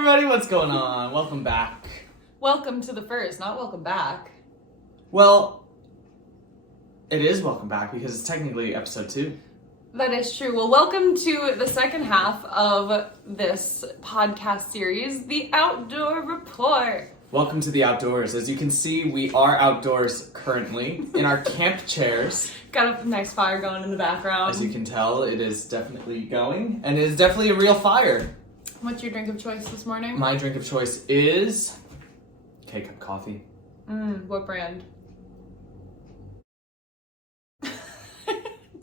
everybody, what's going on? Welcome back. Welcome to the first, not welcome back. Well, it is welcome back because it's technically episode 2. That is true. Well, welcome to the second half of this podcast series, The Outdoor Report. Welcome to the outdoors. As you can see, we are outdoors currently in our camp chairs. Got a nice fire going in the background. As you can tell, it is definitely going, and it is definitely a real fire. What's your drink of choice this morning? My drink of choice is K-Cup coffee. What brand? Do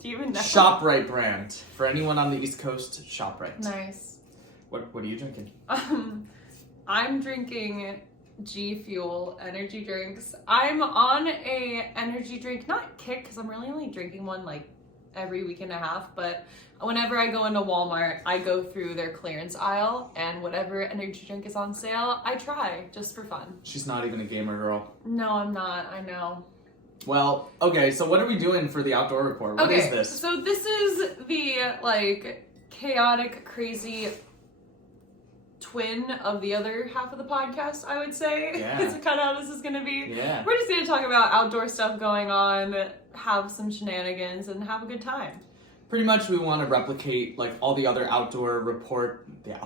you even know? ShopRite brand. For anyone on the East Coast, ShopRite. Nice. What are you drinking? I'm drinking G Fuel energy drinks. I'm on a energy drink, not kick, because I'm really only drinking one like every week and a half, but whenever I go into Walmart, I go through their clearance aisle, and whatever energy drink is on sale, I try, just for fun. She's not even a gamer girl. No, I'm not, I know. Well, okay, so what are we doing for the outdoor report? What is this? So this is the, like, chaotic, crazy twin of the other half of the podcast, I would say. Yeah. Is kind of how this is going to be. Yeah. We're just going to talk about outdoor stuff going on, have some shenanigans, and have a good time. Pretty much we want to replicate, like, all the other outdoor report... Yeah,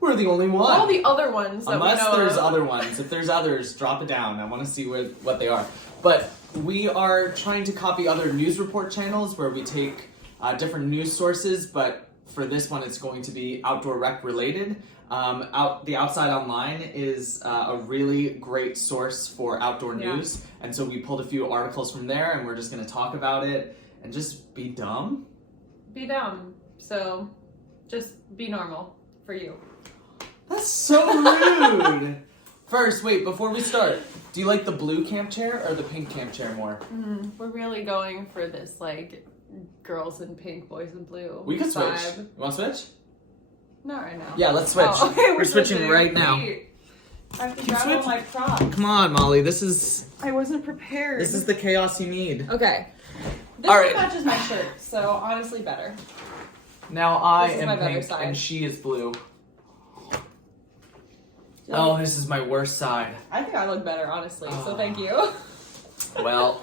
we're the only one. All the other ones that Unless we know there's of. other ones. If there's others, drop it down. I want to see what they are. But we are trying to copy other news report channels where we take different news sources, but for this one it's going to be outdoor rec related. The Outside Online is a really great source for outdoor news, and so we pulled a few articles from there, and we're just going to talk about it and just be dumb. Be dumb. So, just be normal for you. That's so rude! First, wait, before we start, do you like the blue camp chair or the pink camp chair more? We're really going for this, like, girls in pink, boys in blue. We could switch. vibe. You want to switch? Not right now. Yeah, let's switch. Oh, okay, We're switching right now. Wait. I have to Keep grab all my switching. props. Come on, Molly. This is I wasn't prepared. the chaos you need. Okay. This All one right. matches my shirt, so honestly better. Now I This is am my better pink side. and she is blue. Oh, this is my worst side. I think I look better, honestly, so thank you. Well,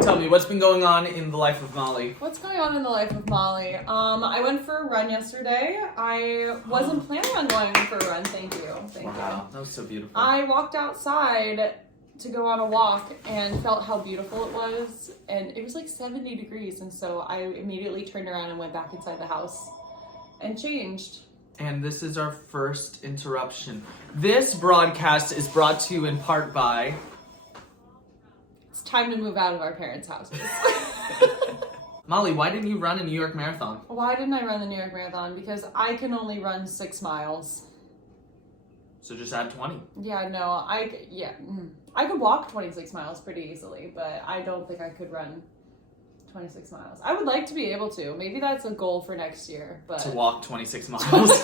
tell me, what's been going on in the life of Molly? What's going on in the life of Molly? I went for a run yesterday. I wasn't planning on going for a run, thank you. Thank you. That was so beautiful. I walked outside to go on a walk and felt how beautiful it was, and it was like 70 degrees, and so I immediately turned around and went back inside the house and changed. And this is our first interruption. This broadcast is brought to you in part by... It's time to move out of our parents' houses. Molly, why didn't you run a New York Marathon? Why didn't I run the New York Marathon? Because I can only run 6 miles. So just add 20. Yeah, no, I could walk 26 miles pretty easily, but I don't think I could run 26 miles. I would like to be able to. Maybe that's a goal for next year, but... To walk 26 miles.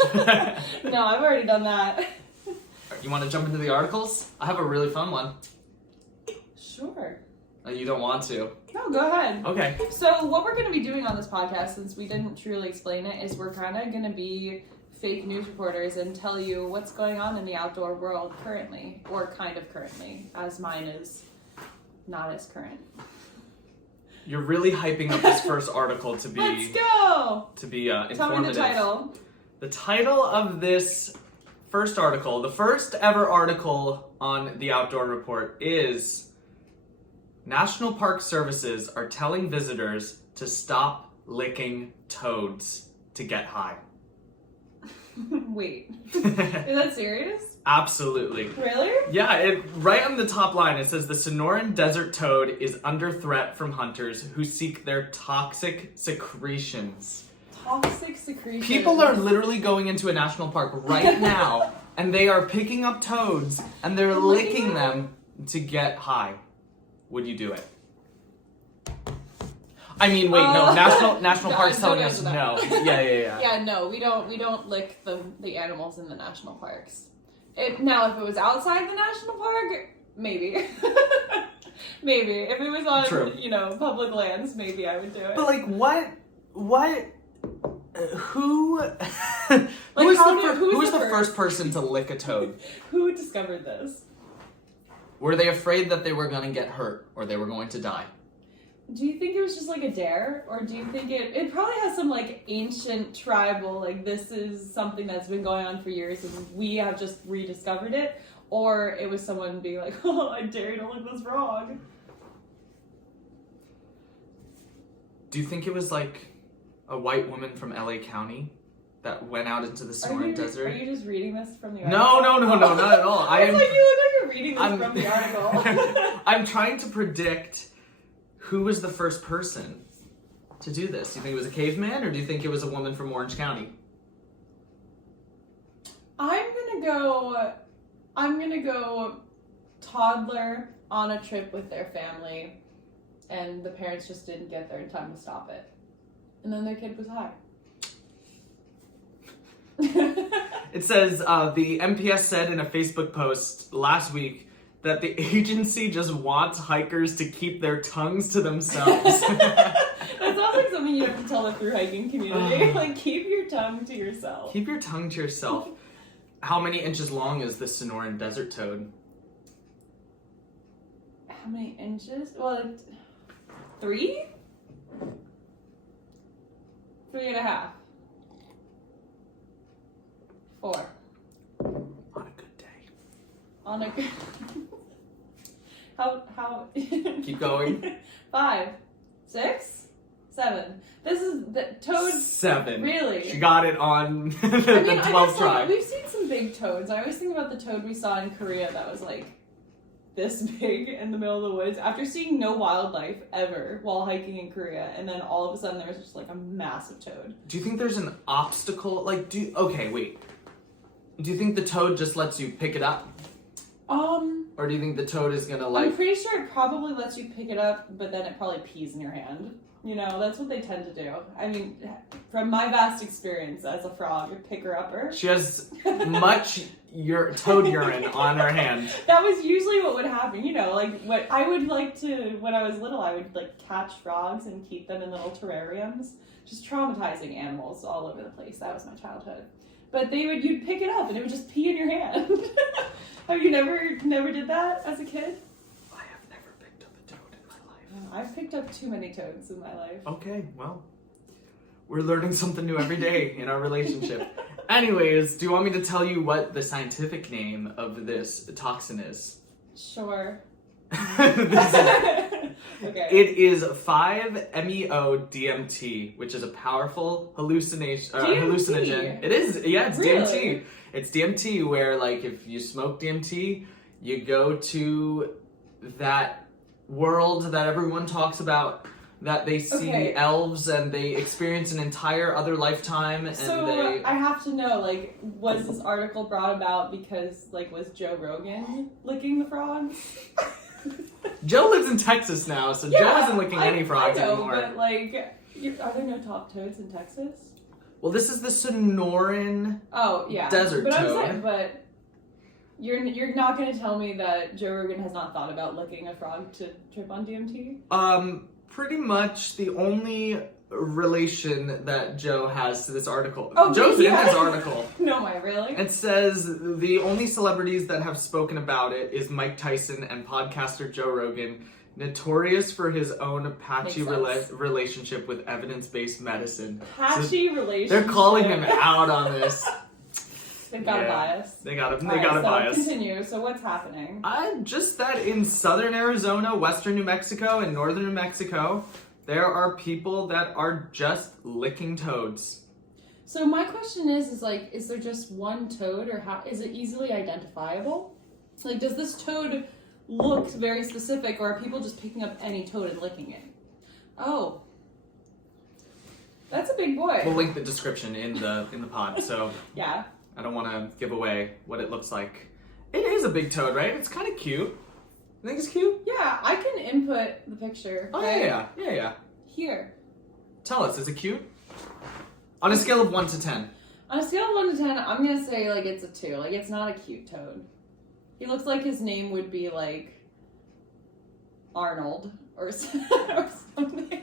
No, I've already done that. You want to jump into the articles? I have a really fun one. Sure. You don't want to. No, go ahead. Okay. So what we're going to be doing on this podcast, since we didn't truly explain it, is we're kind of going to be fake news reporters and tell you what's going on in the outdoor world currently, or kind of currently, as mine is not as current. You're really hyping up this first article to be... Let's go! To be informative. Tell me the title. The title of this first article, the first ever article on the Outdoor Report, is National Park Services are telling visitors to stop licking toads to get high. Wait. Is that serious? Absolutely. Really? Yeah, right on the top line it says the Sonoran desert toad is under threat from hunters who seek their toxic secretions. Toxic secretions. People are literally going into a national park right now and they are picking up toads and they're licking them to get high. Would you do it? I mean, wait, no. National Park's telling us no. Yeah. Yeah, no, we don't lick the animals in the national parks. Now, if it was outside the national park, maybe. Maybe. If it was on, True. public lands, maybe I would do it. But like, what Who Like, who was the first person to lick a toad? Who discovered this? Were they afraid that they were going to get hurt or they were going to die? Do you think it was just like a dare, or do you think it probably has some like ancient tribal, like this is something that's been going on for years and we have just rediscovered it, or it was someone being like, oh, I dare you to lick this frog? Do you think it was like a white woman from LA County that went out into the Sonoran Desert? Are you just reading this from the No, article? not at all. It's like you look like you're reading this from the article. I'm trying to predict who was the first person to do this. Do you think it was a caveman, or do you think it was a woman from Orange County? I'm gonna go toddler on a trip with their family, and the parents just didn't get there in time to stop it. And then their kid was high. It says the MPS said in a Facebook post last week that the agency just wants hikers to keep their tongues to themselves. That sounds like something you have to tell the thru hiking community. Like, keep your tongue to yourself. Keep your tongue to yourself. How many inches long is the Sonoran desert toad? How many inches? Well, 3? 3.5. 4. On a good day. On a good... How... Keep going. 5. 6. 7. This is the toad. 7. Really? She got it on the I mean, 12th try. We've seen some big toads. I always think about the toad we saw in Korea that was like this big in the middle of the woods. After seeing no wildlife ever while hiking in Korea, and then all of a sudden there was just like a massive toad. Do you think there's an obstacle? Like, okay, wait. Do you think the toad just lets you pick it up? Or do you think the toad is gonna like... I'm pretty sure it probably lets you pick it up, but then it probably pees in your hand. You know, that's what they tend to do. I mean, from my vast experience as a frog picker-upper... She has much toad urine on her hand. That was usually what would happen. You know, like, what I would like to... When I was little, I would, like, catch frogs and keep them in little terrariums. Just traumatizing animals all over the place. That was my childhood. But you'd pick it up and it would just pee in your hand. Have you never did that as a kid? I have never picked up a toad in my life. I've picked up too many toads in my life. Okay, well, we're learning something new every day in our relationship. Anyways, do you want me to tell you what the scientific name of this toxin is? Sure. Okay. It is 5-MeO-DMT, which is a powerful hallucinogen. It is, yeah, it's Really? DMT. It's DMT where, like, if you smoke DMT, you go to that world that everyone talks about, that they see elves and they experience an entire other lifetime. And so I have to know, like, was this article brought about because, like, was Joe Rogan licking the frogs? Joe lives in Texas now, so Yeah, Joe isn't licking any frogs I know, anymore. But, like, are there no top toads in Texas? Well, this is the Sonoran desert but toad. I'm saying, but you're not going to tell me that Joe Rogan has not thought about licking a frog to trip on DMT? Pretty much the only relation that Joe has to this article. Oh, Joe's yeah. in this article. No way, really? It says the only celebrities that have spoken about it is Mike Tyson and podcaster Joe Rogan, notorious for his own patchy relationship with evidence-based medicine. Patchy relationship. They're calling him out on this. They've got a bias. They got a bias. Continue. So what's happening? Just that in southern Arizona, western New Mexico, and northern New Mexico, there are people that are just licking toads. So my question is like, is there just one toad, or how is it easily identifiable? Like, does this toad look very specific, or are people just picking up any toad and licking it? Oh, that's a big boy. We'll link the description in the pod, so yeah. I don't want to give away what it looks like. It is a big toad, right? It's kind of cute. You think it's cute? Yeah, I can input the picture. Oh, right? yeah. Here. Tell us, is it cute? On a scale of 1 to 10. On a scale of 1 to 10, I'm going to say, like, it's a 2. Like, it's not a cute toad. He looks like his name would be, like, Arnold or something.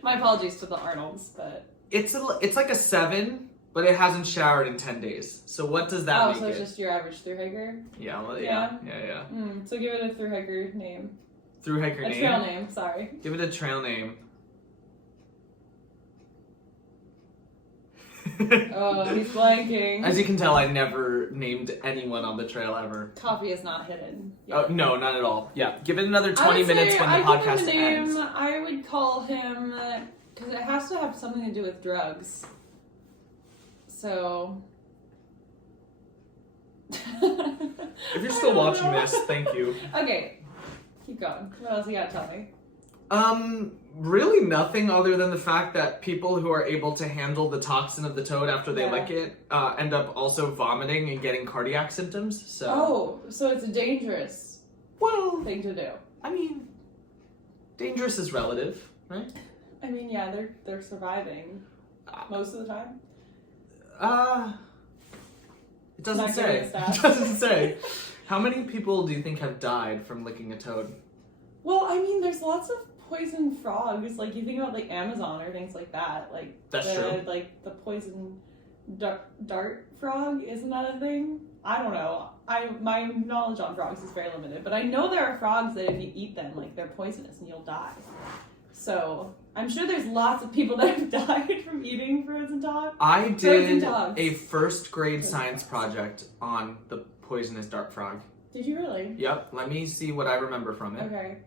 My apologies to the Arnolds, but It's like a 7, but it hasn't showered in 10 days. So what does that make so it's it? just your average through hiker? Yeah, well, Yeah. yeah. So give it a through hiker name. Through hiker A name? trail name, sorry. Give it a trail name. Oh, he's blanking. As you can tell, I never named anyone on the trail ever. Coffee is not hidden. Oh, no, not at all. Yeah, give it another 20 minutes when the podcast ends. I would call him, because it has to have something to do with drugs. So... If you're still watching this, thank you. Okay, keep going. What else you gotta tell me? Really nothing other than the fact that people who are able to handle the toxin of the toad after they lick it end up also vomiting and getting cardiac symptoms. So so it's a dangerous thing to do. I mean, dangerous is relative, right? I mean, yeah, they're surviving most of the time. It doesn't Not say. giving stats. It doesn't say. How many people do you think have died from licking a toad? Well, I mean, there's lots of poison frogs. Like, you think about, like, Amazon or things like that. Like, That's true. Like, the poison dart frog, isn't that a thing? I don't know. My knowledge on frogs is very limited. But I know there are frogs that if you eat them, like, they're poisonous and you'll die. So, I'm sure there's lots of people that have died from eating frozen dogs. I did a first grade science project on the poisonous dart frog. Did you really? Yep. Let me see what I remember from it. Okay.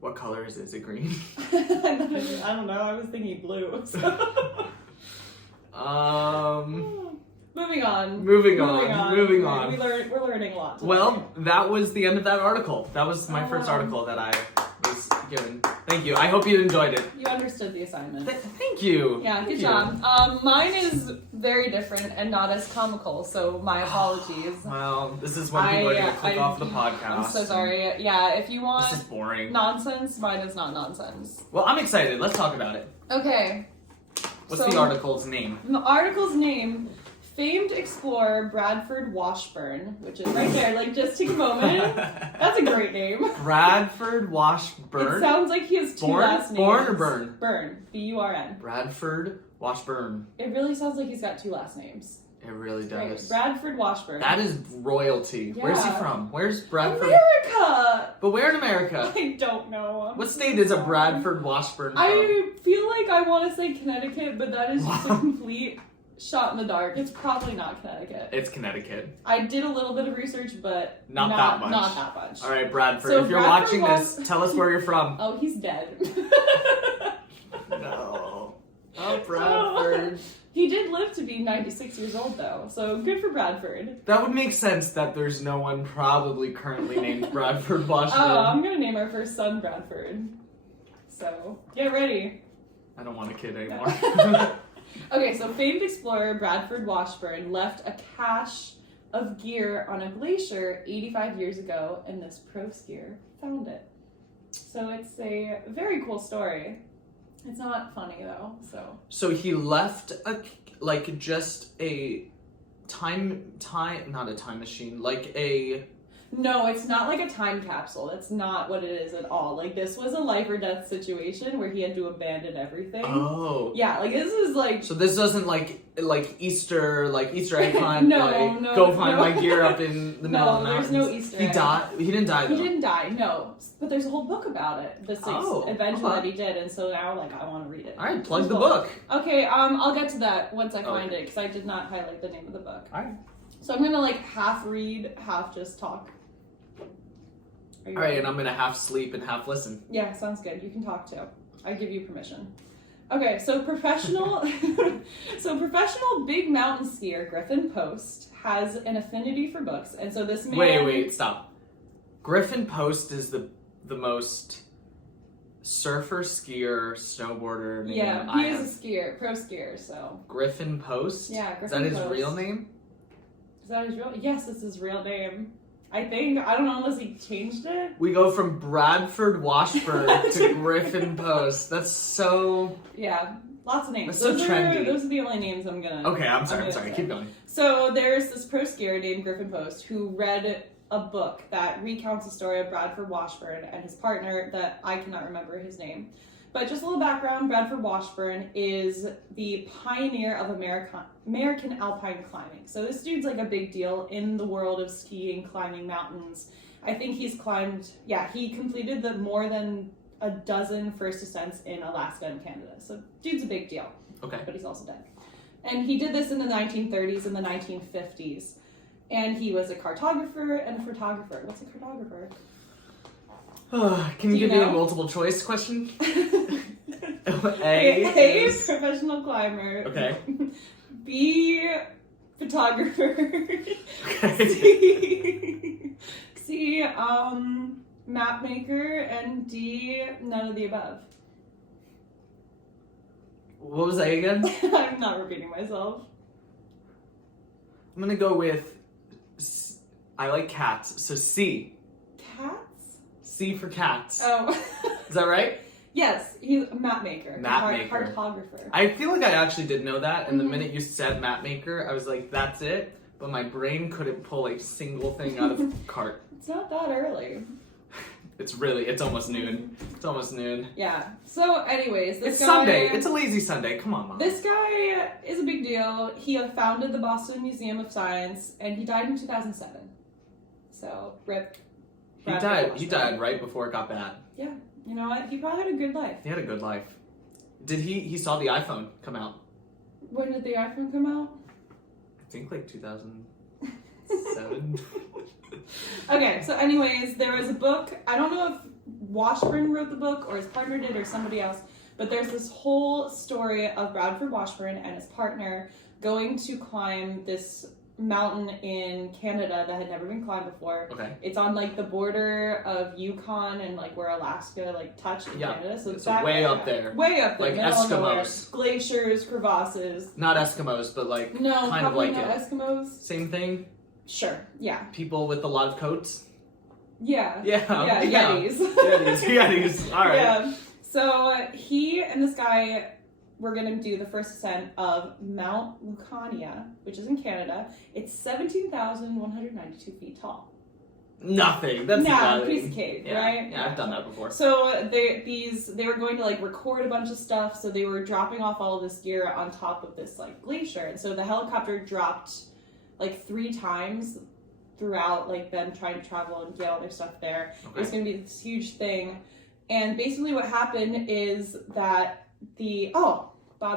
What color is it? Is it green? I don't know. I was thinking blue. So. Moving on. Moving on. We're learning a lot today. Well, that was the end of that article. That was my first article that I was given. Thank you. I hope you enjoyed it. You understood the assignment. Thank you. Yeah, good job. Mine is very different and not as comical, so my apologies. Well, this is when people are going to click off the podcast. I'm so sorry. Yeah, if you want this is boring. Nonsense, mine is not nonsense. Well, I'm excited. Let's talk about it. Okay. What's the article's name? The article's name, famed explorer Bradford Washburn, which is right there. Like, just take a moment. That's a great name. Bradford Washburn? It sounds like he has two last names. Born or Burn? Burn. B-U-R-N. Bradford Washburn. It really sounds like he's got two last names. It really does. Right. Bradford Washburn. That is royalty. Yeah. Where's he from? Where's Bradford? America! But where in America? I don't know. What state is a Bradford Washburn from? I feel like I want to say Connecticut, but that is just a complete shot in the dark. It's probably not Connecticut. It's Connecticut. I did a little bit of research, but not that much. Not that much. All right, Bradford. So if you're watching this, tell us where you're from. Oh, he's dead. No. Oh, Bradford. He did live to be 96 years old, though, so good for Bradford. That would make sense that there's no one probably currently named Bradford Washburn. Oh, I'm gonna name our first son Bradford. So, get ready. I don't want a kid anymore. Okay, so famed explorer Bradford Washburn left a cache of gear on a glacier 85 years ago, and this pro skier found it. So it's a very cool story. It's not funny though, so. So he left not a time machine, like a... No, it's not like a time capsule. That's not what it is at all. Like, this was a life or death situation where he had to abandon everything. Oh. Yeah, like, this is like... So this doesn't like Easter egg hunt, No, go find my gear up in the middle of the mountains. No, there's no Easter egg. He died? He didn't die, though. He didn't die, no. But there's a whole book about it. This adventure that he did, and so now, like, I want to read it. Alright, plug the book. Okay, I'll get to that once I find it, because I did not highlight the name of the book. Alright. So I'm gonna, like, half read, half just talk. Alright, and I'm gonna half sleep and half listen. Yeah, sounds good. You can talk too. I give you permission. Okay, so professional big mountain skier Griffin Post has an affinity for books, and so this man... Wait, stop. Griffin Post is the most surfer, skier, snowboarder name he is a skier, pro skier, so... Griffin Post? Yeah, Griffin Post. Is that his real name? Is that his real... Yes, it's his real name. I think. I don't know unless he changed it. We go from Bradford Washburn to Griffin Post. That's so... Yeah, lots of names. That's so trendy. Those are the only names I'm gonna... Okay, I'm sorry. Keep going. So there's this pro skier named Griffin Post who read a book that recounts the story of Bradford Washburn and his partner that I cannot remember his name. But just a little background, Bradford Washburn is the pioneer of American alpine climbing. So this dude's like a big deal in the world of skiing, climbing mountains. I think he's climbed, he completed the more than a dozen first ascents in Alaska and Canada. So dude's a big deal. Okay. But he's also dead. And he did this in the 1930s and the 1950s. And he was a cartographer and a photographer. What's a cartographer? Can you give me a multiple choice question? A, professional climber. Okay. B, photographer. Okay. C, map maker. And D, none of the above. What was A again? I'm not repeating myself. I'm gonna go with I like cats, so C. Cats? C for cats. Oh. Is that right? Yes, he's a map maker. Map maker. Cartographer. I feel like I actually did know that, and the minute you said map maker, I was like, that's it. But my brain couldn't pull a single thing out of cart. It's not that early. It's almost noon. It's almost noon. Yeah. So anyways, It's Sunday. It's a lazy Sunday. Come on, Mom. This guy is a big deal. He founded the Boston Museum of Science, and he died in 2007. So, rip. He died right before it got bad. Yeah. You know what? He probably had a good life. He had a good life. Did he saw the iPhone come out? When did the iPhone come out? I think like 2007. Okay, so anyways, there was a book. I don't know if Washburn wrote the book or his partner did or somebody else, but there's this whole story of Bradford Washburn and his partner going to climb this mountain in Canada that had never been climbed before. Okay. It's on like the border of Yukon and like where Alaska like touched in Canada. So it's way up there. Way up there. Like Eskimos. Glaciers, crevasses. Not Eskimos, but like No, kind of probably like not it. Eskimos. Same thing. Sure. Yeah. People with a lot of coats. Yeah. Yeah. Yetis. Yetis. All right. Yeah. So he and this guy were going to do the first ascent of Mount Lucania, which is in Canada. It's 17,192 feet tall. Nothing. That's a piece of cake, right? Yeah, I've done that before. So they were going to like record a bunch of stuff. So they were dropping off all of this gear on top of this like glacier, and so the helicopter dropped like 3 times throughout like them trying to travel and get all their stuff there. Okay. It was going to be this huge thing, and basically what happened is that Bob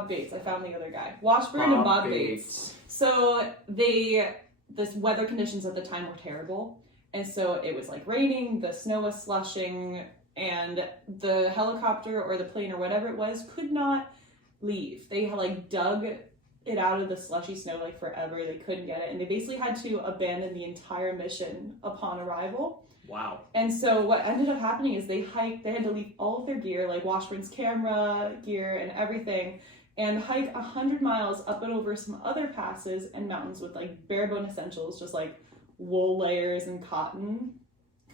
Bates. I found the other guy. Washburn and Bob Bates. So this weather conditions at the time were terrible. And so it was like raining, the snow was slushing, and the helicopter or the plane or whatever it was could not leave. They had like dug it out of the slushy snow like forever. They couldn't get it. And they basically had to abandon the entire mission upon arrival. Wow. And so what ended up happening is they had to leave all of their gear, like Washburn's camera gear and everything, and hike 100 miles up and over some other passes and mountains with like bare bone essentials, just like wool layers and cotton.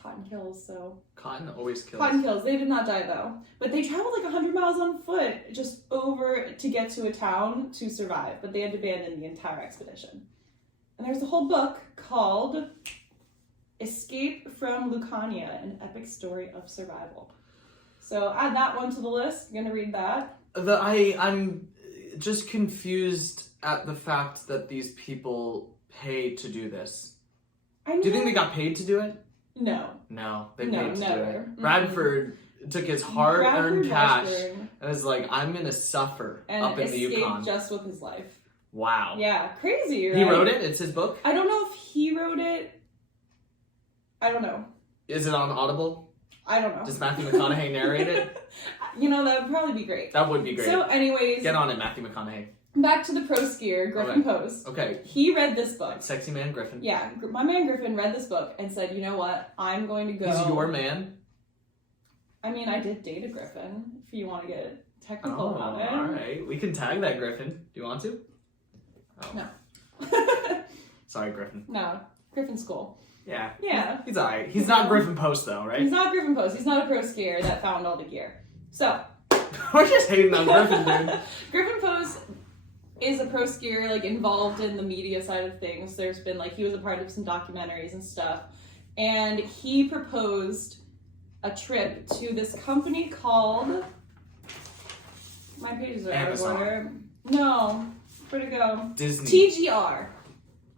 Cotton kills, so. Cotton always kills. Cotton kills. They did not die though. But they traveled like 100 miles on foot just over to get to a town to survive. But they had to abandon the entire expedition. And there's a whole book called Escape from Lucania, an epic story of survival. So add that one to the list. You're gonna read that. I'm just confused at the fact that these people pay to do this. Do you think they got paid to do it? No. No, they paid to never. do it. Bradford took his hard-earned cash and was like, I'm gonna suffer and up in the Yukon. And just with his life. Wow. Yeah, crazy, right? He wrote it? It's his book? I don't know if he wrote it. I don't know. Is it on Audible? I don't know. Does Matthew McConaughey narrate it? That would probably be great. That would be great. So anyways. Get on it, Matthew McConaughey. Back to the pro skier, Griffin Post. Okay. He read this book. Sexy man Griffin. Yeah, my man Griffin read this book and said, you know what, I'm going to go. He's your man? I mean, I did date a Griffin, if you want to get technical about it. Alright. We can tag that Griffin. Do you want to? Oh. No. Sorry, Griffin. No. Griffin's cool. Yeah. Yeah. He's alright. He's not Griffin Post though, right? He's not Griffin Post. He's not a pro skier that found all the gear. So. We're just hating on Griffin, dude. Griffin Post is a pro skier, like, involved in the media side of things. There's been, like, he was a part of some documentaries and stuff. And he proposed a trip to this company called My pages are Amazon. out of order. No. Where'd it go? Disney. TGR.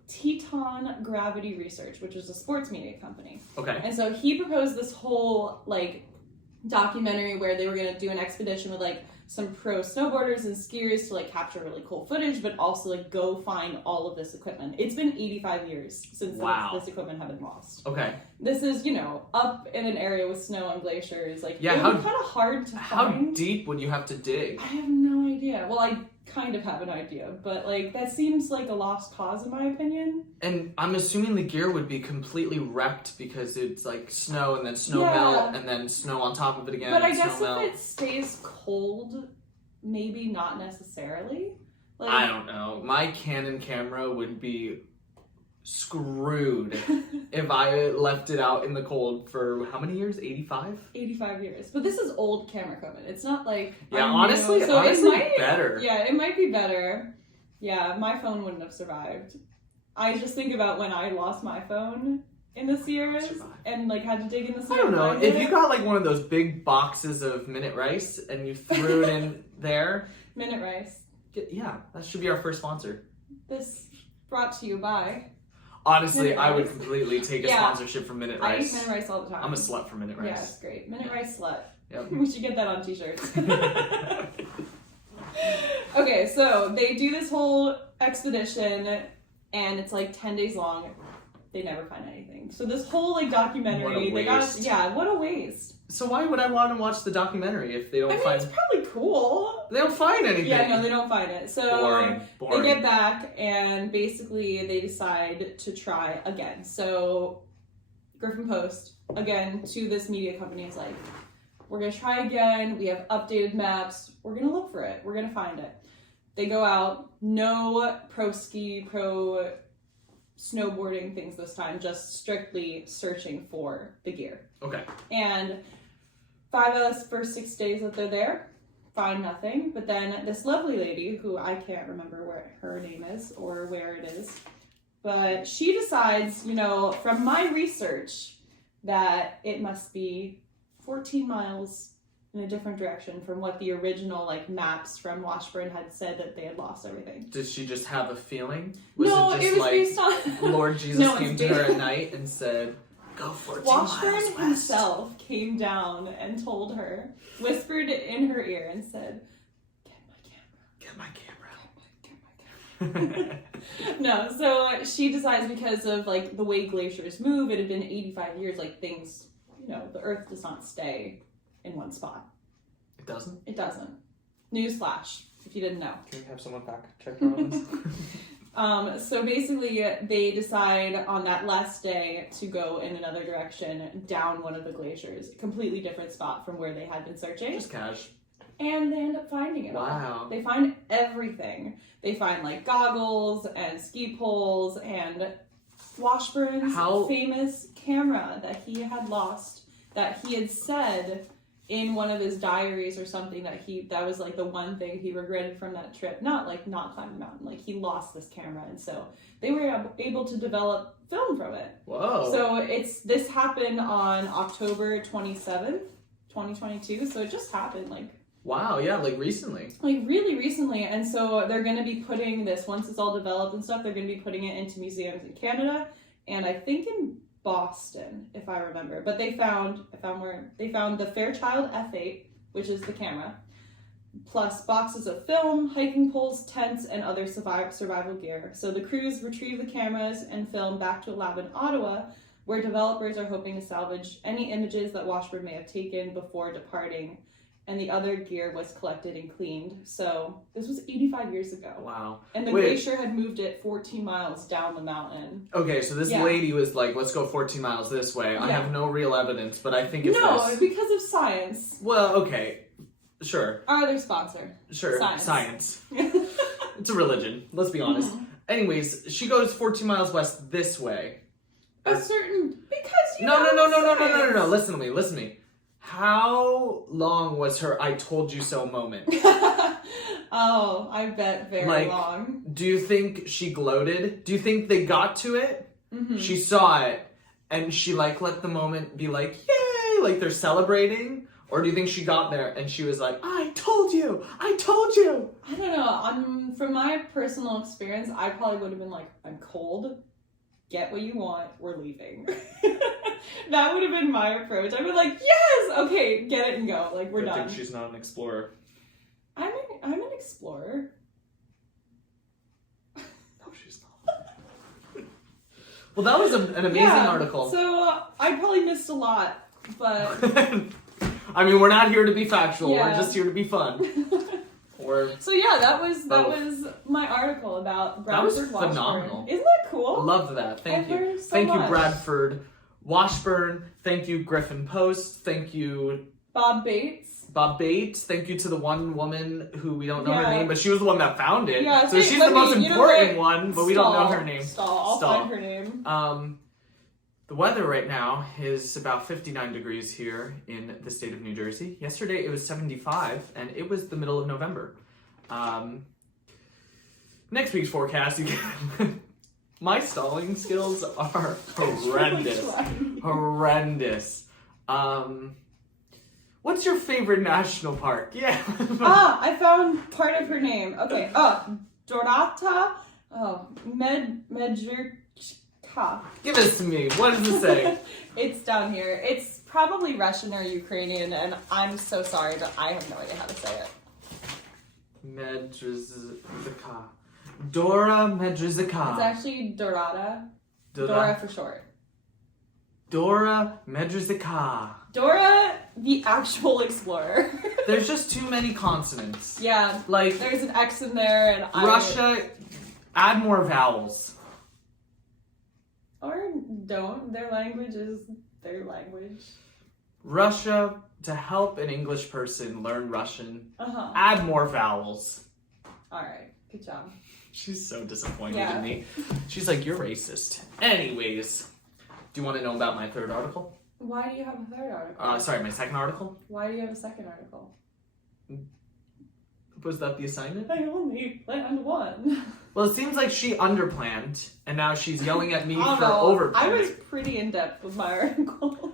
Teton Gravity Research, which is a sports media company. Okay. And so he proposed this whole, like, documentary where they were going to do an expedition with, like, some pro snowboarders and skiers to, like, capture really cool footage, but also, like, go find all of this equipment. It's been 85 years since this equipment had been lost. Okay. This is, you know, up in an area with snow and glaciers. Like, Yeah, it would be kind of hard to How find. deep would you have to dig? I have no idea. Well, I kind of have an idea, but, like, that seems like a lost cause in my opinion. And I'm assuming the gear would be completely wrecked because it's like snow and then snow melt and then snow on top of it again. But I and guess snow if melt. it stays cold, maybe not necessarily. Like, I don't know. My Canon camera would be screwed if I left it out in the cold for how many years? 85? 85 years. But this is old camera equipment. It's not like Honestly, so honestly, it might, better. Yeah, it might be better. Yeah, my phone wouldn't have survived. I just think about when I lost my phone in the Sierras and like had to dig in the snow. I don't know. If you got like one of those big boxes of minute rice and you threw it in there. Minute rice. Yeah, that should be our first sponsor. This brought to you by. Honestly, Minute I would Rice. completely take a sponsorship from Minute I eat Rice. Minute Rice all the time. I'm a slut for Minute Rice. Yeah, it's great. Minute Rice slut. Yep. We should get that on t-shirts. Okay, so they do this whole expedition and it's like 10 days long. They never find anything. So this whole like documentary, What a waste. what a waste. So why would I want to watch the documentary if they don't find? It's probably cool. They don't find anything. Yeah, no, they don't find it. So Boring. they get back and basically they decide to try again. So Griffin Post, again, to this media company is like, we're going to try again. We have updated maps. We're going to look for it. We're going to find it. They go out. No pro ski, pro snowboarding things this time. Just strictly searching for the gear. Okay. And 5 out of the first 6 days that they're there, find nothing. But then this lovely lady, who I can't remember what her name is or where it is, but she decides, you know, from my research, that it must be 14 miles in a different direction from what the original like maps from Washburn had said that they had lost everything. Did she just have a feeling? No, it it just was like based on Lord Jesus No, came it's to her based- at night and said, "Go 14 Washburn miles west." himself came down and told her, whispered in her ear and said, Get my camera. No, so she decides because of like the way glaciers move, it had been 85 years, like things, you know, the earth does not stay in one spot. It doesn't? It doesn't. Newsflash, if you didn't know. Can we have someone fact check her on this? So basically they decide on that last day to go in another direction down one of the glaciers, a completely different spot from where they had been searching. Just cash. And they end up finding it all. They find everything. They find like goggles and ski poles and Washburn's famous camera that he had lost, that he had said in one of his diaries or something that was like the one thing he regretted from that trip. Not like not climbing the mountain, like he lost this camera, and so they were able to develop film from it. Whoa. So this happened on October 27th, 2022. So it just happened like. Wow, yeah, like recently. Like really recently, and so they're going to be putting this, once it's all developed and stuff, they're going to be putting it into museums in Canada, and I think in Boston, if I remember. But they found the Fairchild F8, which is the camera, plus boxes of film, hiking poles, tents, and other survival gear. So the crews retrieve the cameras and film back to a lab in Ottawa, where developers are hoping to salvage any images that Washburn may have taken before departing. And the other gear was collected and cleaned. So this was 85 years ago. Wow. And the glacier had moved it 14 miles down the mountain. Okay, so this lady was like, let's go 14 miles this way. I have no real evidence, but I think it's No, because of science. Well, okay. Sure. Our other sponsor. Sure. Science. It's a religion. Let's be honest. Anyways, she goes 14 miles west this way. Because No. Listen to me. How long was her "I told you so" moment? Oh, I bet very long. Do you think she gloated? Do you think they got to it? Mm-hmm. She saw it, and she let the moment be like, yay, like they're celebrating? Or do you think she got there and she was like, I told you! I told you! I don't know. From my personal experience, I probably would have been like, I'm cold. Get what you want. We're leaving. That would have been my approach. I'd be like, yes! Okay, get it and go. Like, we're done. I think she's not an explorer. I'm an explorer. No, she's not. Well, that was an amazing article. So, I probably missed a lot, but... I mean, we're not here to be factual. Yeah. We're just here to be fun. So yeah, that was my article about Bradford Washburn. That was phenomenal. Isn't that cool? I loved that. Thank you. Learned so Thank you, much. Bradford Washburn. Thank you, Griffin Post. Thank you, Bob Bates. Thank you to the one woman who we don't know her Yeah. name, but she was the one that found it. Yeah, so she's the most important one, but we don't know her name. I'll find her name. The weather right now is about 59 degrees here in the state of New Jersey. Yesterday it was 75, and it was the middle of November. Next week's forecast, you can... My stalling skills are horrendous. Horrendous. What's your favorite national park? Yeah. I found part of her name. Okay. Dorata. Medjurka. Give this to me. What does it say? It's down here. It's probably Russian or Ukrainian, and I'm so sorry, but I have no idea how to say it. Medjrzika. Dora Medjrzika. It's actually Dorata. Dora. Dora for short. Dora Medjrzika. Dora, the actual explorer. There's just too many consonants. Yeah. Like, There's an X in there, and Russia, add more vowels. Or don't. Their language is their language. Russia, to help an English person learn Russian, Uh-huh. add more vowels. Alright, good job. She's so disappointed in me. She's like, you're racist. Anyways, do you want to know about my third article? Why do you have a third article? Sorry, my second article? Why do you have a second article? Was that the assignment? I only planned one. Well, it seems like she underplanned, and now she's yelling at me for I overplanning. was pretty in-depth with my article.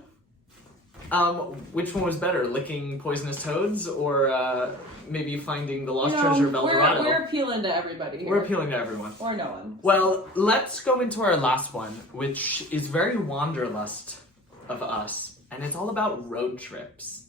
Which one was better, licking poisonous toads, or maybe finding the lost treasure of El Dorado? We're appealing to everybody here. We're appealing to everyone. Or no one. Well, let's go into our last one, which is very wanderlust of us, and it's all about road trips.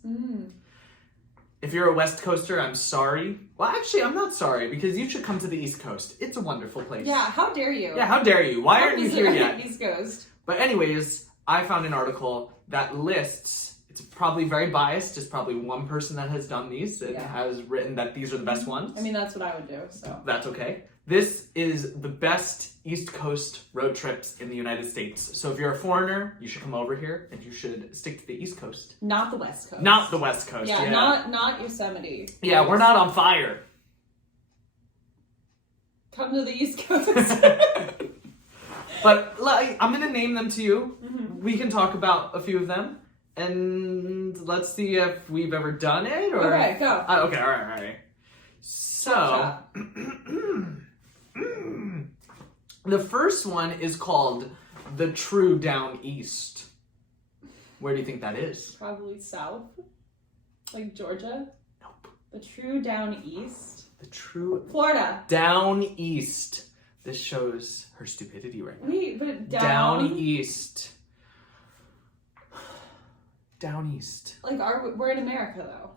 If you're a West Coaster, I'm sorry. Well, actually, I'm not sorry, because you should come to the East Coast. It's a wonderful place. Yeah, how dare you? Yeah, how dare you? Why aren't you here yet? East Coast. But anyways, I found an article that lists, it's probably very biased, just probably one person that has done these and has written that these are the best ones. I mean, that's what I would do, so. That's okay. This is the best East Coast road trips in the United States. So if you're a foreigner, you should come over here and you should stick to the East Coast. Not the West Coast. Not the West Coast. Yeah, not Yosemite. Yeah, we're not on fire. Come to the East Coast. But like, I'm going to name them to you. Mm-hmm. We can talk about a few of them. And let's see if we've ever done it. Or... Okay, go. Okay, all right. So, the first one is called The True Down East. Where do you think that is? Probably south. Like Georgia. Nope. The true down east. The True Florida. Down East. This shows her stupidity right now. Wait, but Down East. Down East. Like, we're in America, though.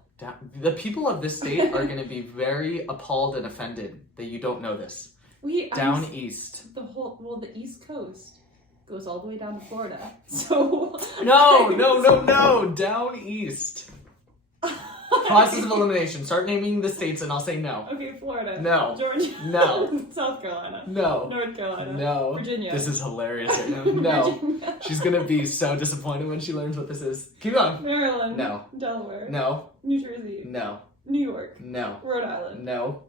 The people of this state are going to be very appalled and offended that you don't know this. Down East. The East Coast goes all the way down to Florida. So. No. Down East. Process of elimination. Start naming the states and I'll say no. Okay, Florida. No. Georgia. No. South Carolina. No. North Carolina. No. Virginia. This is hilarious right now. No. Virginia. She's going to be so disappointed when she learns what this is. Keep going. Maryland. No. Delaware. No. New Jersey. No. New York. No. Rhode Island. No.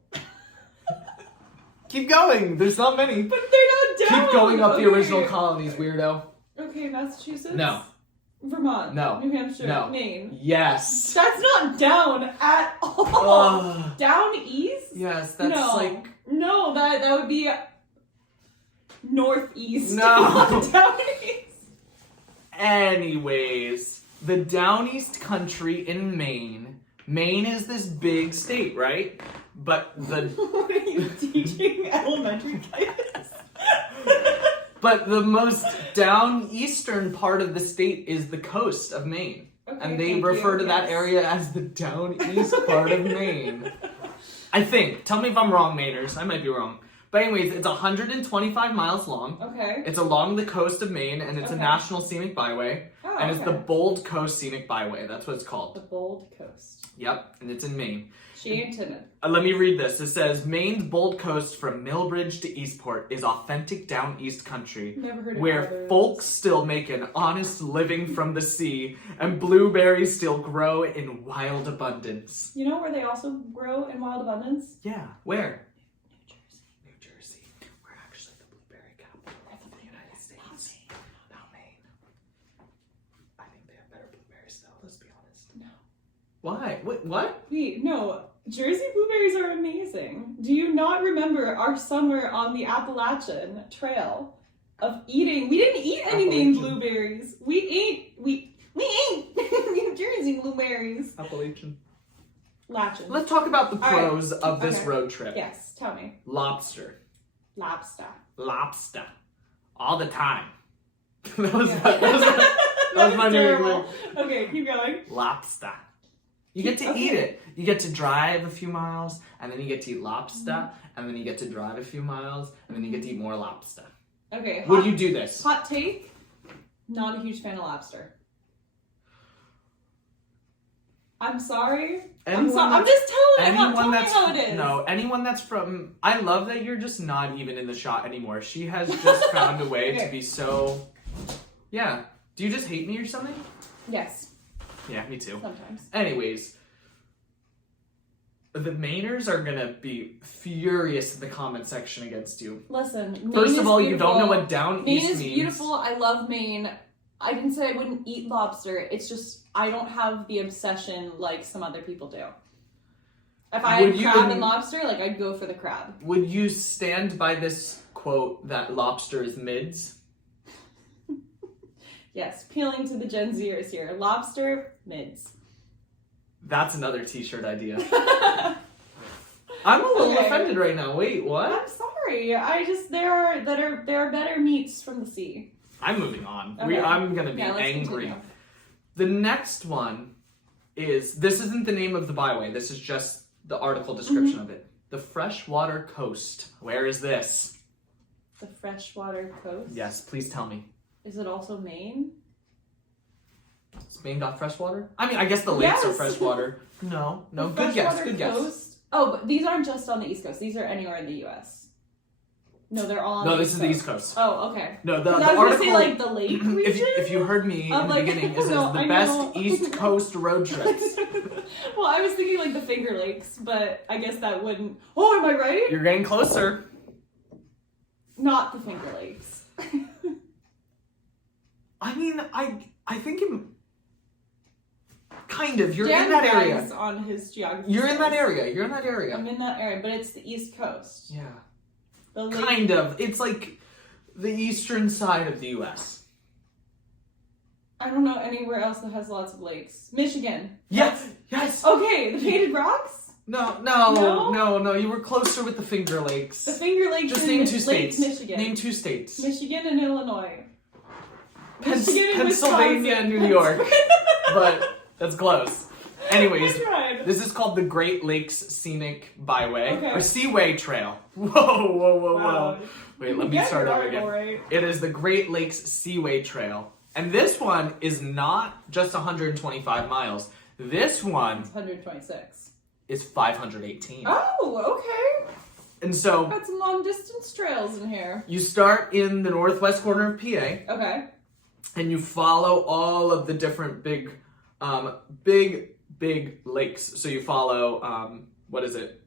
Keep going. There's not many. But they're not down. Keep going up the original colonies, weirdo. Okay, Massachusetts? No. Vermont? No. New Hampshire? No. Maine? Yes. That's not down at all. Down east? Yes, that's no. like... No, that would be northeast. No. Not down east. Anyways, the down east country in Maine. Maine is this big state, right? But the What are you teaching elementary kids? but the most down eastern part of the state is the coast of Maine. Okay, And they refer to that area as the down east part of Maine. I think. Tell me if I'm wrong, Mainers. I might be wrong. But anyways, it's 125 miles long. Okay. It's along the coast of Maine, and it's a Okay. national scenic byway. Oh, And it's okay. the Bold Coast Scenic Byway. That's what it's The called. Bold Coast. Yep, and it's in Maine. She ain't timid. Let me read this. It says, Maine's Bold Coast from Millbridge to Eastport is authentic down east country, Never heard of where either of folks still make an honest living from the sea, and blueberries still grow in wild abundance. You know where they also grow in wild abundance? Yeah, where? New Jersey. New Jersey. We're actually the blueberry capital of the United States. Not Maine. I think they have better blueberries though, let's be honest. No. Why? What? Wait, no. Jersey blueberries are amazing. Do you not remember our summer on the Appalachian Trail of eating? We didn't eat anything Appalachian. blueberries. We ate New Jersey blueberries. Appalachian. Lachin. Let's talk about the All right. pros of this Okay. road trip. Yes, tell me. Lobster. Lobster. Lobster. All the time. that was Yeah. that was my new terrible. English. Okay, keep going. Lobster. You get to eat it. You get to drive a few miles, and then you get to eat lobster, and then you get to drive a few miles, and then you get to eat more lobster. Okay. Would you do this? Hot take? Not a huge fan of lobster. I'm sorry. I'm just telling. I'm not telling you how it is. No, anyone that's from. I love that you're just not even in the shot anymore. She has just found a way to Okay. be so. Yeah. Do you just hate me or something? Yes, Yeah, me too. sometimes. Anyways, the Mainers are gonna be furious in the comment section against you. Listen, Maine First is of all, you beautiful. don't know what down Maine east is means. beautiful. I love Maine. I didn't say I wouldn't eat lobster. It's just I don't have the obsession like some other people do. If I Would had you crab in- and lobster, like I'd go for the crab. Would you stand by this quote that lobster is mids? Yes, appealing to the Gen Zers here. Lobster, mids. That's another t-shirt idea. I'm a little Okay. offended right now. Wait, what? I'm sorry. I just there are better meats from the sea. I'm moving on. Okay. I'm gonna be Yeah, let's angry. continue. The next one is, this isn't the name of the byway, this is just the article description of it. The Freshwater Coast. Where is this? The freshwater coast. Yes, please tell me. Is it also Maine? It's Maine got freshwater? I mean, I guess the lakes are Yes. freshwater. No, The good guess, freshwater good guess. coast? Oh, but these aren't just on the East Coast. These are anywhere in the U.S. No, they're all on No, the this East is the Coast. East Coast. Oh, okay. No, the 'Cause I was article, gonna say like the lake region. if you heard me in I'm the like, beginning, it says no, the I best know. East Coast road trips. Well, I was thinking like the Finger Lakes, but I guess that wouldn't. Oh, am I right? You're getting closer. Not the Finger Lakes. I mean, I think it, kind of. You're Dan in that brags area. on his geography. You're in that skills. area. You're in that area. I'm in that area, but it's the East Coast. Yeah. The lake. Kind of. It's like the eastern side of the U.S. I don't know anywhere else that has lots of lakes. Michigan. Yes. Yes. Okay, the Painted Rocks? No. No? You were closer with the Finger Lakes. The Finger Lakes Just in name two Lake states. Michigan. Name two states. Michigan and Illinois. Michigan and Pennsylvania and Wisconsin. New York. But that's close. Anyways, I tried. this is called the Great Lakes Scenic Byway, Okay. or Seaway Trail. Whoa. Wow. Wait, let me Yeah, start you're over right, again. all right. It is the Great Lakes Seaway Trail. And this one is not just 125 miles. This one It's 126. is 518. Oh, okay. And so Got some long distance trails in here. you start in the northwest corner of PA, Okay. and you follow all of the different big lakes. So you follow, what is it?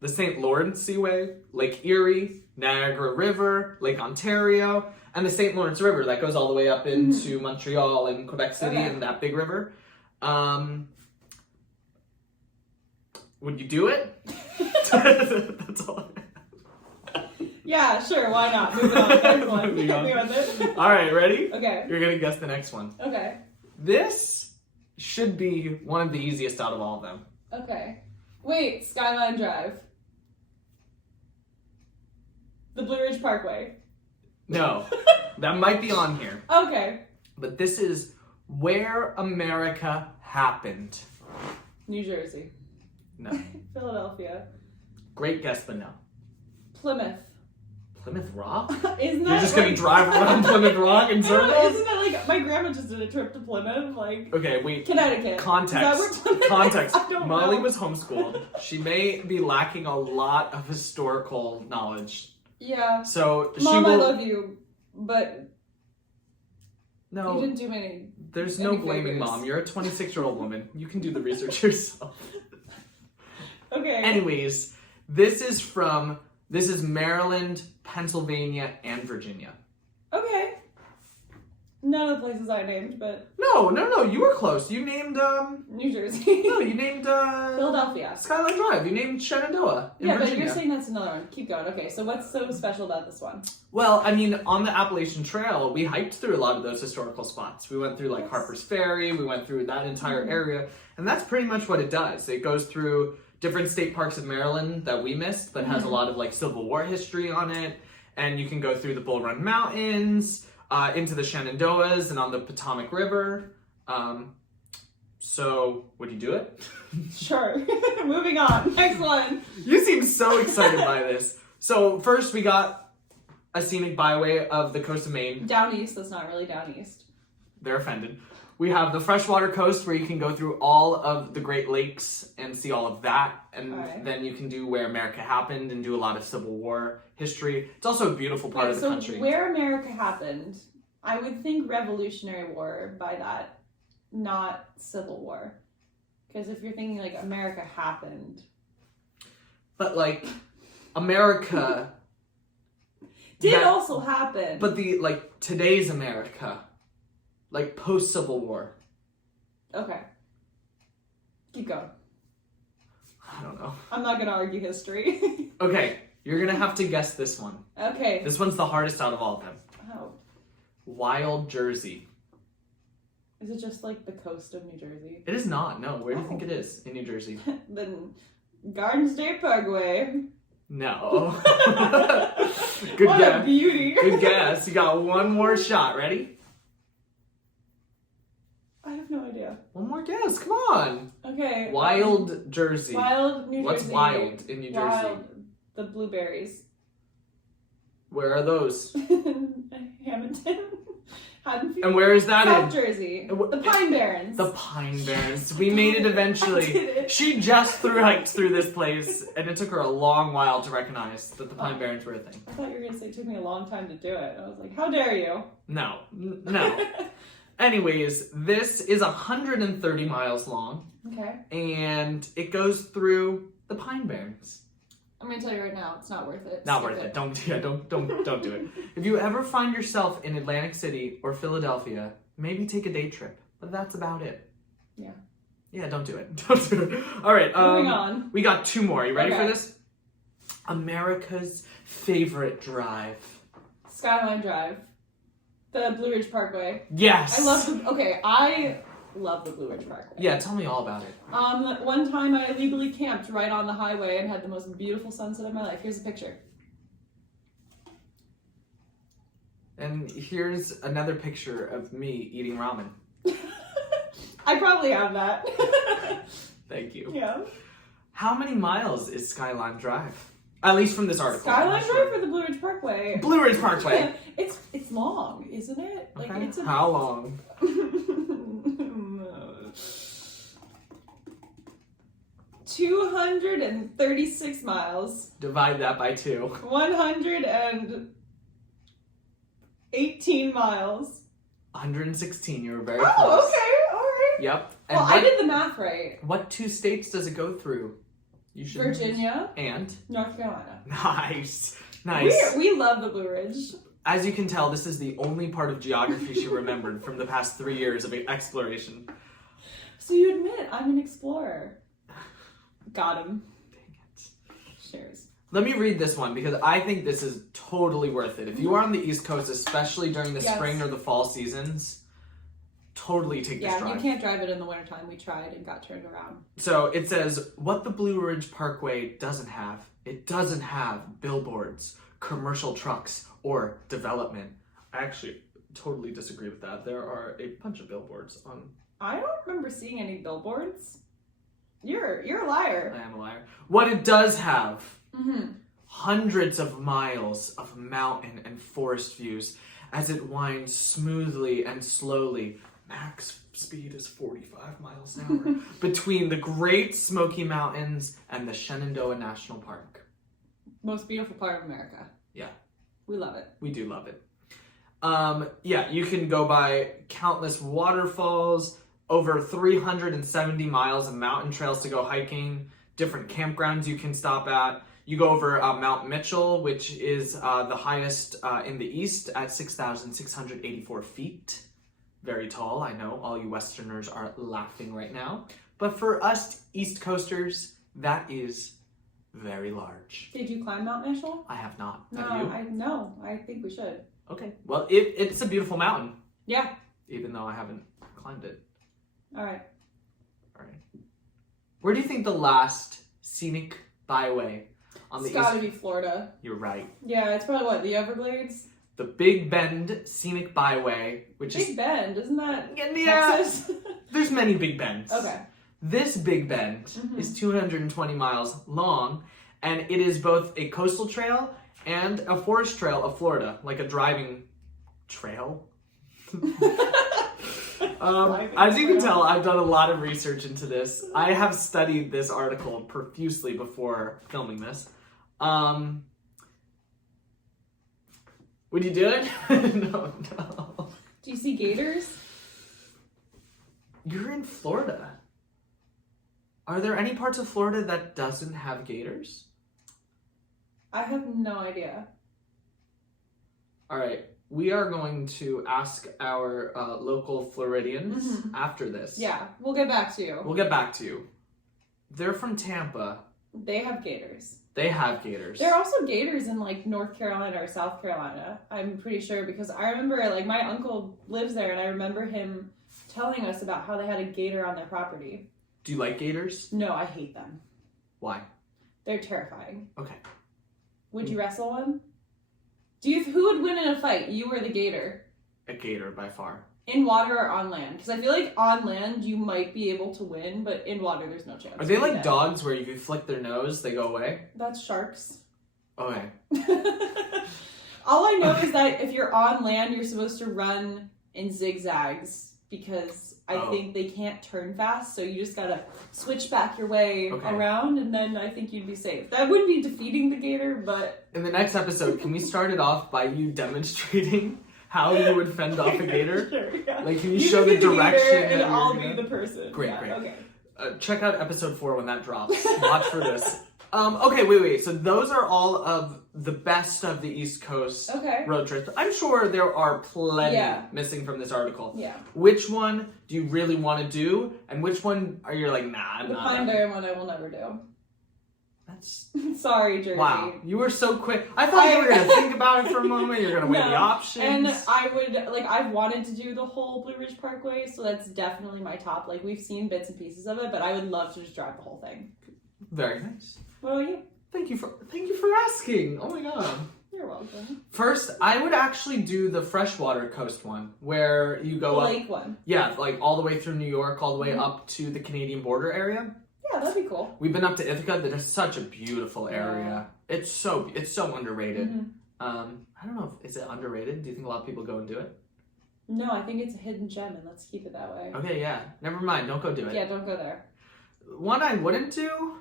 The St. Lawrence Seaway, Lake Erie, Niagara River, Lake Ontario, and the St. Lawrence River that goes all the way up into Montreal and Quebec City Okay. and that big river. Would you do it? That's all. Yeah, sure, why not? Moving on. Next one. Moving on. Hit me with it. All right, ready? Okay. You're gonna guess the next one. Okay. This should be one of the easiest out of all of them. Okay. Wait, Skyline Drive. The Blue Ridge Parkway. No, that might be on here. Okay. But this is where America happened. New Jersey. No. Philadelphia. Great guess, but no. Plymouth. Plymouth Rock? Isn't that You're just gonna drive around Plymouth Rock in circles? Isn't that like my grandma just did a trip to Plymouth? Like Okay, wait. Connecticut. Context. Is that where Plymouth Context. is? I don't Molly know. was homeschooled. She may be lacking a lot of historical knowledge. Yeah. So Mom, she will. I love you, but you No, didn't do many. there's no any blaming favors. Mom. You're a 26-year-old woman. You can do the research yourself. Okay. Anyways, this is Maryland, Pennsylvania, and Virginia. Okay. None of the places I named, but No, you were close. You named New Jersey. no, you named Philadelphia. Skyline Drive. You named Shenandoah in Yeah, but Virginia. you're saying that's another one. Keep going. Okay, so what's so special about this one? Well, I mean, on the Appalachian Trail, we hiked through a lot of those historical spots. We went through like Yes. Harper's Ferry, we went through that entire area, and that's pretty much what it does. It goes through different state parks of Maryland that we missed, but has a lot of like Civil War history on it, and you can go through the Bull Run Mountains, into the Shenandoahs, and on the Potomac River. So, would you do it? Sure. Moving on. Next one. You seem so excited by this. So, first we got a scenic byway of the coast of Maine. Down east. That's not really down east. They're offended. We have the freshwater coast where you can go through all of the Great Lakes and see all of that. And Alright. then you can do where America happened and do a lot of Civil War history. It's also a beautiful part Wait, of the so country. where America happened, I would think Revolutionary War by that, not Civil War. Because if you're thinking like America happened. But like, America... Did that- also happen. But the, like, today's America. Like, post-Civil War. Okay. Keep going. I don't know. I'm not gonna argue history. Okay, you're gonna have to guess this one. Okay. This one's the hardest out of all of them. Oh. Wild Jersey. Is it just like the coast of New Jersey? It is not, no. Where do you think it is in New Jersey? Then Garden State Parkway. No. Good What a guess. beauty. Good guess. You got one more shot. Ready? I have no idea. One more guess. Come on. Okay. Wild Jersey. Wild New What's Jersey. wild in New Jersey? Wild. The blueberries. Where are those? Hamilton. Haddonfield. And where is that South in? Jersey. The Pine Barrens. The Pine Barrens. We made it I eventually. did it. She just hiked through this place, and it took her a long while to recognize that the Pine Barrens were a thing. I thought you were going to say it took me a long time to do it. I was like, how dare you? No. No. Anyways, this is 130 miles long, Okay. and it goes through the Pine Barrens. I'm going to tell you right now, it's not worth it. Not Skip worth it. Don't do it. If you ever find yourself in Atlantic City or Philadelphia, maybe take a day trip. But that's about it. Yeah. Yeah, don't do it. Don't do it. All right. Moving on. We got two more. You ready Okay. for this? America's favorite drive. Skyline Drive. The Blue Ridge Parkway. Yes. I love the Blue Ridge Parkway. Yeah, tell me all about it. One time I illegally camped right on the highway and had the most beautiful sunset of my life. Here's a picture. And here's another picture of me eating ramen. I probably have that. Thank you. Yeah. How many miles is Skyline Drive? At least from this article. I'm Skyline not Drive sure. or the Blue Ridge Parkway? Blue Ridge Parkway. It's long, isn't it? Like Okay. it's a How long? 236 miles. Divide that by 2. 118 miles. 116. You were very Oh, close. okay, alright. Yep. And Well, I did the math right. what 2 states does it go through? You should. Virginia, And North Carolina. nice. Nice. We love the Blue Ridge. As you can tell, this is the only part of geography she remembered from the past 3 years of exploration. So you admit I'm an explorer. Got him. Dang it. Cheers. Let me read this one because I think this is totally worth it. If you are on the East Coast, especially during the Yes. spring or the fall seasons, totally take this Yeah, drive. you can't drive it in the wintertime. We tried and got turned around. So it says, what the Blue Ridge Parkway doesn't have, it doesn't have billboards, commercial trucks, or development. I actually totally disagree with that. There are a bunch of billboards on... I don't remember seeing any billboards. You're a liar. I am a liar. What it does have, Mm-hmm. hundreds of miles of mountain and forest views as it winds smoothly and slowly. Max speed is 45 miles an hour between the Great Smoky Mountains and the Shenandoah National Park. Most beautiful part of America. Yeah. We love it. We do love it. Yeah, you can go by countless waterfalls, over 370 miles of mountain trails to go hiking, different campgrounds you can stop at. You go over Mount Mitchell, which is the highest in the east at 6,684 feet. Very tall. I know all you Westerners are laughing right now. But for us East Coasters, that is very large. Did you climb Mount Mitchell? I have not. Have you? No, I think we should. Okay. Well, it's a beautiful mountain. Yeah. Even though I haven't climbed it. All right. Where do you think the last scenic byway on the It's gotta be Florida. You're right. Yeah, it's probably what, the Everglades? The Big Bend Scenic Byway, which Big is... Bend, isn't that Yeah. Texas? There's many Big Bends. Okay. This Big Bend is 220 miles long, and it is both a coastal trail and a forest trail of Florida, like a driving trail. As you can tell, I've done a lot of research into this. I have studied this article profusely before filming this. Would you do it? No. Do you see gators? You're in Florida. Are there any parts of Florida that doesn't have gators? I have no idea. All right. We are going to ask our local Floridians after this. Yeah, we'll get back to you. We'll get back to you. They're from Tampa. They have gators. They have gators. There are also gators in like North Carolina or South Carolina. I'm pretty sure because I remember like my uncle lives there and I remember him telling us about how they had a gator on their property. Do you like gators? No, I hate them. Why? They're terrifying. Okay. Would you wrestle one? Who would win in a fight? You or the gator? A gator by far. In water or on land? Because I feel like on land you might be able to win, but in water there's no chance. Are they like dogs where you flick their nose, they go away? That's sharks. Okay. All I know is that if you're on land, you're supposed to run in zigzags because I think they can't turn fast, so you just gotta switch back your way around, and then I think you'd be safe. That wouldn't be defeating the gator, but... In the next episode, can we start it off by you demonstrating how you would fend off a gator? Sure, yeah. Like, can you show the direction? And I'll be the person. Great, yeah, great. Okay. Check out episode 4 when that drops. Watch for this. Okay, wait. So those are all of the best of the East Coast road trips. I'm sure there are plenty missing from this article. Yeah. Which one do you really want to do? And which one are you like, nah, I'm the not. The Pine Barren one I will never do. That's... Sorry, Jersey. Wow, you were so quick. I thought you were going to think about it for a moment. You're going to weigh the options. And I would, I've wanted to do the whole Blue Ridge Parkway, so that's definitely my top. Like, we've seen bits and pieces of it, but I would love to just drive the whole thing. Very nice. What about you? Thank you for asking. Oh my god. You're welcome. First, I would actually do the freshwater coast one, where you go up. The lake one. Yeah, like all the way through New York, all the way up to the Canadian border area. Yeah, that'd be cool. We've been up to Ithaca. That is such a beautiful area. It's so underrated. I don't know is it underrated. Do you think a lot of people go and do it? No, I think it's a hidden gem, and let's keep it that way. Okay, yeah. Never mind. Don't go do it. Yeah, don't go there. One I wouldn't do.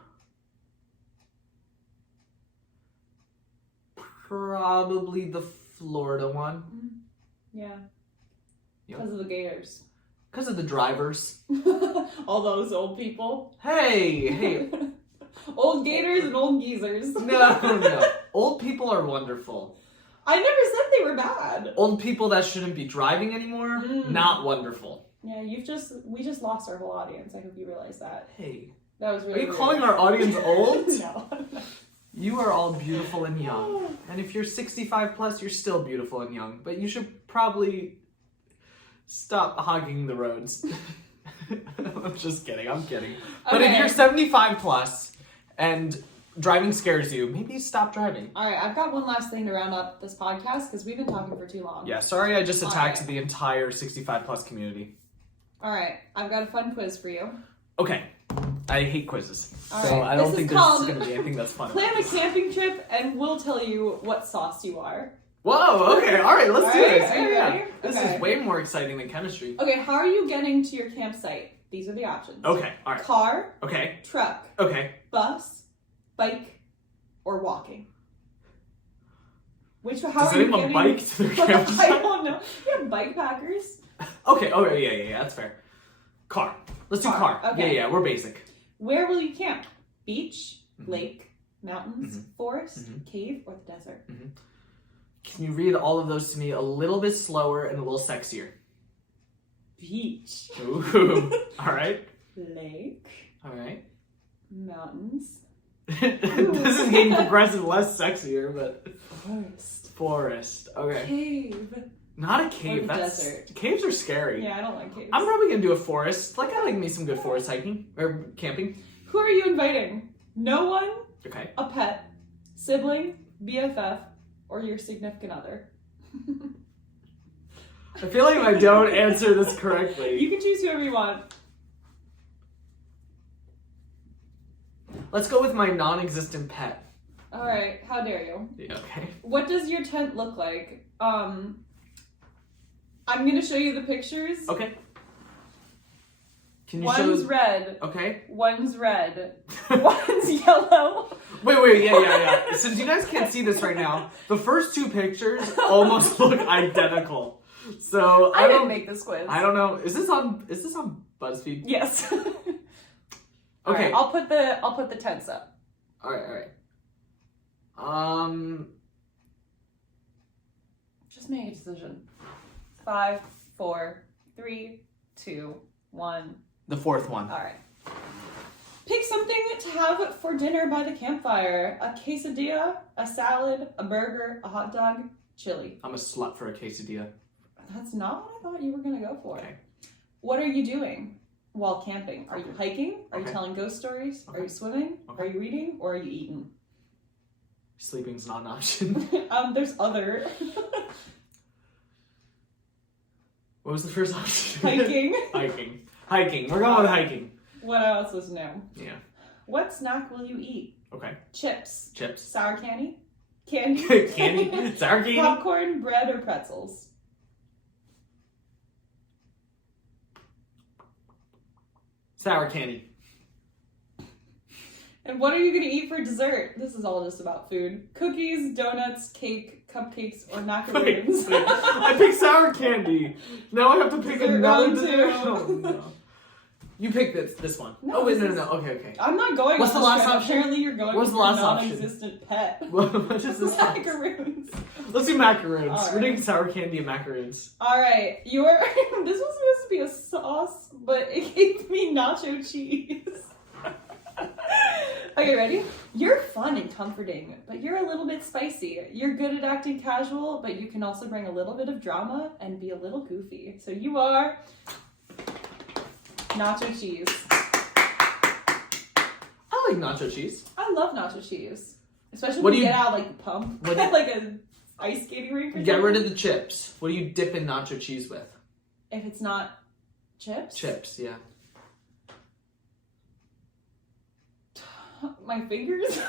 Probably the Florida one. Yeah. Because of the gators. Because of the drivers. All those old people. Hey. Old gators and old geezers. No. Old people are wonderful. I never said they were bad. Old people that shouldn't be driving anymore, not wonderful. Yeah, we just lost our whole audience. I hope you realize that. Hey. That was really Are you calling our audience old? No. You are all beautiful and young. And if you're 65 plus, you're still beautiful and young. But you should probably Stop hogging the roads. I'm just kidding. I'm kidding. But Okay. if you're 75 plus and driving scares you, maybe stop driving. All right, I've got one last thing to round up this podcast because we've been talking for too long. Yeah, sorry I just attacked Alright. the entire 65 plus community. All right, I've got a fun quiz for you. Okay. I hate quizzes. All So right, I don't this think is this is called going to be anything that's fun. Plan a camping trip and we'll tell you what sauce you are. Whoa, okay, alright, let's do Alright, this. are you Yeah. ready? This Okay. is way more exciting than chemistry. Okay, how are you getting to your campsite? These are the options. Okay, alright. Car, Okay, truck, okay. bus, bike, or walking. How Does are you anyone getting... bike to their I campsite? don't know. You have bike packers. Okay, yeah, that's fair. Car. Let's do Car, car. okay. Yeah, we're basic. Where will you camp? Beach, Mhm. lake, mountains, forest, Mhm. cave, or the desert? Can you read all of those to me a little bit slower and a little sexier? Beach, Ooh, alright, lake, alright. mountains, This is getting progressive, less sexier, but... forest, Forest, okay. cave. Not a cave, the that's... desert. Caves are scary. Yeah, I don't like caves. I'm probably gonna do a forest. Like, I like me some good forest hiking, or camping. Who are you inviting? No one, Okay. a pet, sibling, BFF, or your significant other? I feel like if I don't answer this correctly... You can choose whoever you want. Let's go with my non-existent pet. All right, how dare you? Yeah, okay. What does your tent look like? I'm gonna show you the pictures. Okay. Can you One's show... red, Okay. one's red, one's yellow. Wait, yeah. Since you guys can't see this right now, the first two pictures almost look identical. So I didn't make this quiz. I don't know. Is this on BuzzFeed? Yes. Okay. Alright, I'll put the tents up. Alright. Just make a decision. 5, 4, 3, 2, 1. The fourth one. All right. Pick something to have for dinner by the campfire. A quesadilla, a salad, a burger, a hot dog, chili. I'm a slut for a quesadilla. That's not what I thought you were going to go for. Okay. What are you doing while camping? Are you hiking? Are you Okay. telling ghost stories? Okay. Are you swimming? Okay. Are you reading? Or are you eating? Sleeping's not an option. There's other. What was the first option? Hiking. Hiking. We're going with hiking. What else is new? Yeah. What snack will you eat? Okay. Chips. Chips. Sour candy? Candy? Candy? Sour candy? Popcorn, bread, or pretzels? Sour candy. And what are you going to eat for dessert? This is all just about food. Cookies, donuts, cake, cupcakes, or macaroons? I picked sour candy. Now I have to pick Dessert another round dessert. two. Oh, no. You pick this one. No, Oh wait, this no. is- Okay. I'm not going What's on the this last trip. option? Apparently you're going What's with the last your option? non-existent pet. What is this? Macaroons. Let's do macaroons. All We're right. doing sour candy and macaroons. All right, this was supposed to be a sauce, but it gave me nacho cheese. Okay, ready? You're fun and comforting, but you're a little bit spicy. You're good at acting casual, but you can also bring a little bit of drama and be a little goofy. So you are nacho cheese. I like nacho cheese. I love nacho cheese, especially What when do you you- get out like the pump, what do you- like a ice skating rink. Or Get something. rid of the chips. What do you dip in nacho cheese with? If it's not chips. Chips, yeah. My fingers.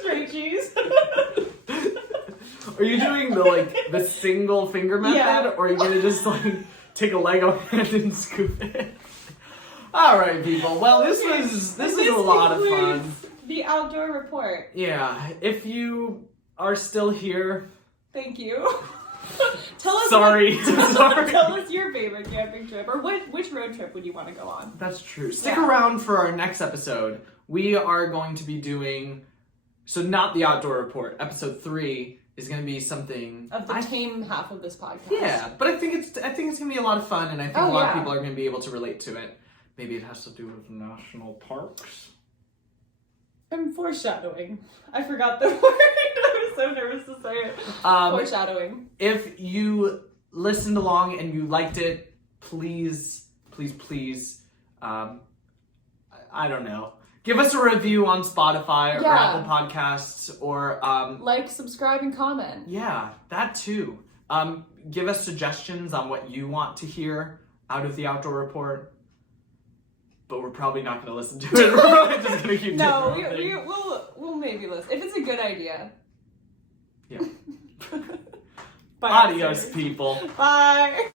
Straight cheese. Are you doing the single finger method, Yeah. or are you gonna just take a Lego hand and scoop it? All right, people. Well, this is a lot of fun. concludes The outdoor report. Yeah. If you are still here, Thank you. Tell us. sorry. Sorry. Tell us your favorite camping trip, or which road trip would you want to go on? That's true. Stick Yeah. around for our next episode. We are going to be doing, so not the outdoor report. Episode 3 is going to be something Of the tame half of this podcast. Yeah, but I think it's going to be a lot of fun, and I think Oh, a lot of yeah. people are going to be able to relate to it. Maybe it has to do with national parks. I'm foreshadowing. I forgot the word I was so nervous to say it. Foreshadowing. If you listened along and you liked it, please, I don't know. Give us a review on Spotify or Apple Podcasts or like, subscribe, and comment. Yeah, that too. Give us suggestions on what you want to hear out of the outdoor report. But we're probably not going to listen to it. We're probably just going to keep doing we'll maybe listen if it's a good idea. Yeah. Bye, Adios, people. Bye.